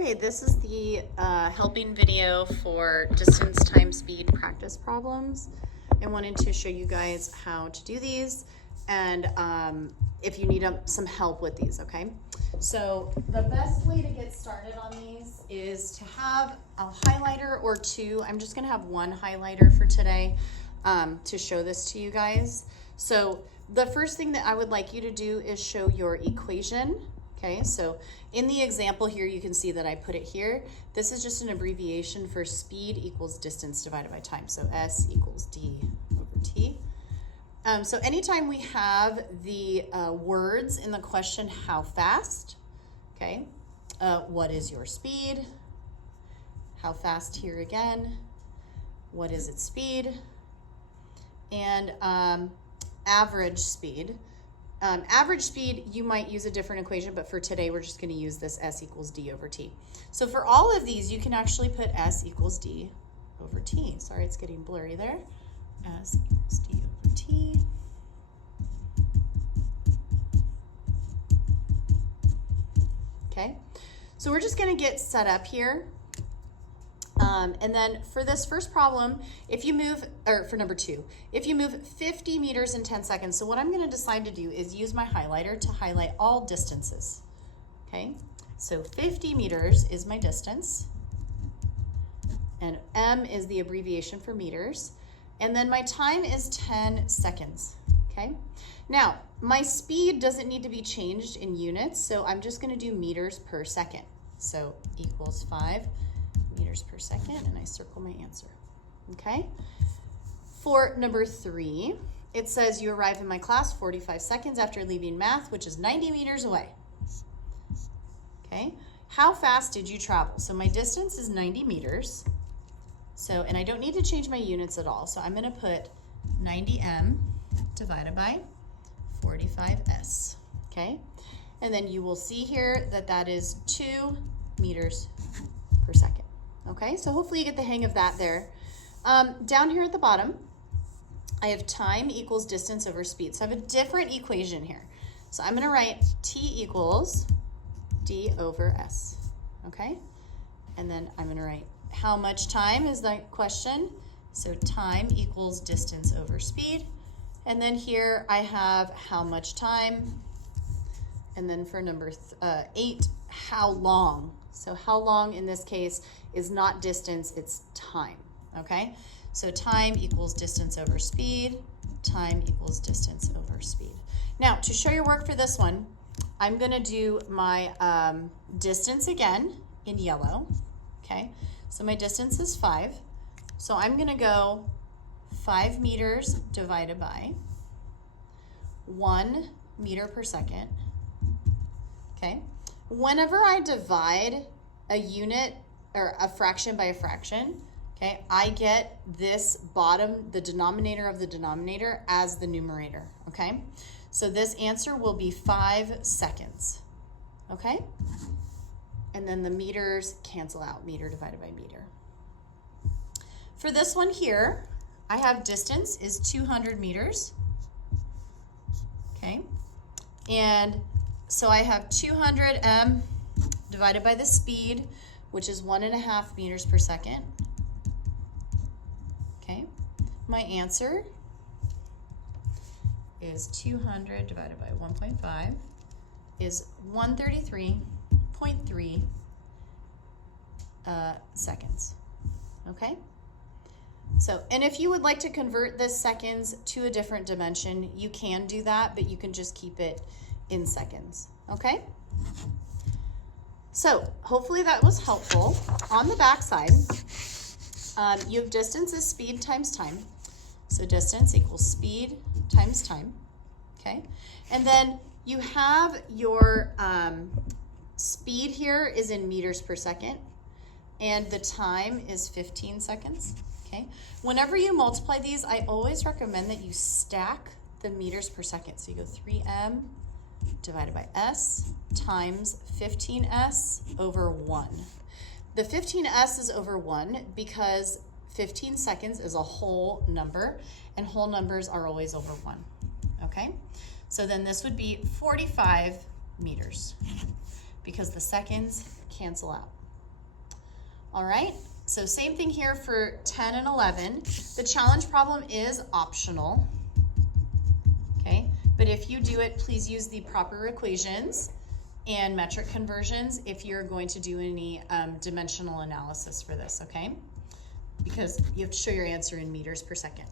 Okay, this is the helping video for distance, time, speed practice problems. I wanted to show you guys how to do these and if you need some help with these, okay? So the best way to get started on these is to have a highlighter or two. I'm just gonna have one highlighter for today to show this to you guys. So the first thing that I would like you to do is show your equation. Okay, so in the example here, you can see that I put it here. This is just an abbreviation for speed equals distance divided by time. So S equals D over T. So anytime we have the words in the question, how fast, okay, what is your speed? How fast here again? What is its speed? And average speed. Average speed, you might use a different equation, but for today, we're just going to use this S equals D over T. So for all of these, you can actually put S equals D over T. Sorry, it's getting blurry there. S equals D over T. Okay, so we're just going to get set up here. And then for this first problem, if you move, or for number 2, if you move 50 meters in 10 seconds, so what I'm going to decide to do is use my highlighter to highlight all distances. Okay, so 50 meters is my distance, and M is the abbreviation for meters, and then my time is 10 seconds. Okay, now my speed doesn't need to be changed in units, so I'm just going to do meters per second. So equals 5 meters per second, and I circle my answer. Okay, for number 3, it says you arrive in my class 45 seconds after leaving math, which is 90 meters away. Okay, how fast did you travel? So my distance is 90 meters. So, and I don't need to change my units at all. So I'm going to put 90m divided by 45s. Okay, and then you will see here that that is 2 meters per second. Okay, so hopefully you get the hang of that there. Down here at the bottom, I have time equals distance over speed. So I have a different equation here. So I'm going to write T equals D over S. Okay, and then I'm going to write how much time is the question. So time equals distance over speed. And then here I have how much time. And then for number 8, how long. So how long in this case is not distance, it's time, okay? So time equals distance over speed, time equals distance over speed. Now, to show your work for this one, I'm gonna do my distance again in yellow, okay? So my distance is 5. So I'm gonna go 5 meters divided by 1 meter per second, okay? Whenever I divide a unit or a fraction by a fraction, okay, I get this bottom, the denominator of the denominator, as the numerator, okay? So this answer will be 5 seconds, okay? And then the meters cancel out, meter divided by meter. For this one here, I have distance is 200 meters, okay? And so I have 200 m divided by the speed, which is 1.5 meters per second. Okay, my answer is 200 divided by 1.5 is 133.3 seconds. Okay, so, and if you would like to convert this seconds to a different dimension, you can do that, but you can just keep it in seconds, okay? So hopefully that was helpful. On the back side, you have distance is speed times time. So distance equals speed times time, okay? And then you have your speed here is in meters per second, and the time is 15 seconds, okay? Whenever you multiply these, I always recommend that you stack the meters per second. So you go 3m divided by S times 15S over 1. The 15S is over 1 because 15 seconds is a whole number, and whole numbers are always over 1, okay? So then this would be 45 meters because the seconds cancel out, All right, so same thing here for 10 and 11. The challenge problem is optional, okay? But if you do it, please use the proper equations and metric conversions if you're going to do any dimensional analysis for this, okay? Because you have to show your answer in meters per second.